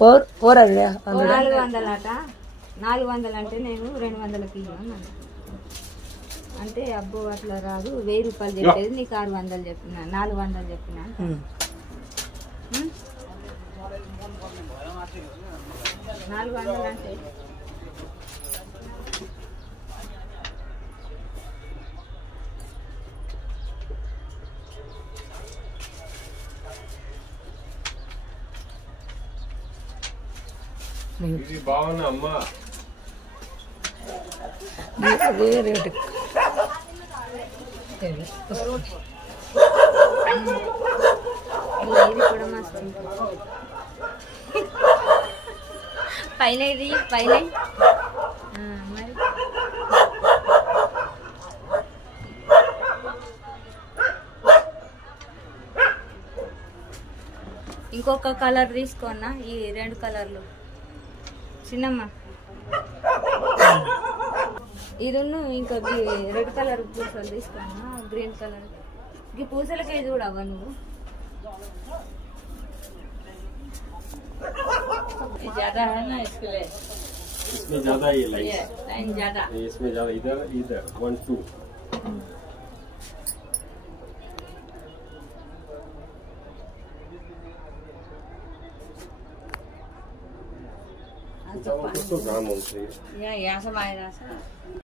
400 అట. 400 అంటే నేను 200కి ఇవ్వను అంటే అబ్బో అట్లా రాదు 1000 రూపాయలు చెప్పేది నీకు 600 చెప్పిన 400 చెప్పిన 400 అంటే ఇది బాగున్నా అమ్మా ఇది కూడా మస్తు పైన ఇది పైన మరి ఇంకొక కలర్ తీసుకోన్నా ఈ 2 కలర్లు చిన్నమ్మ ఇది ఇంకా రెడ్ కలర్ పూసలు తీసుకున్నా గ్రీన్ కలర్ ఈ పూసలకే చూడవా నువ్వు ज्यादा है ना इसके लिए इसमें ज्यादा ये लाइन ज्यादा इसमें ज्यादा इधर 1 2 तो काम होते हैं यहाँ से आएगा